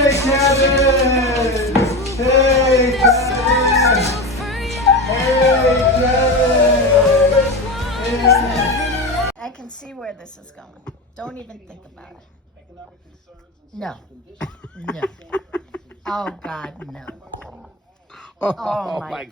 Hey, Kevin! Hey, Kevin! Hey, Kevin! Hey. I can see where this is going. Don't even think about it. No. No. Oh, God, no. Oh, my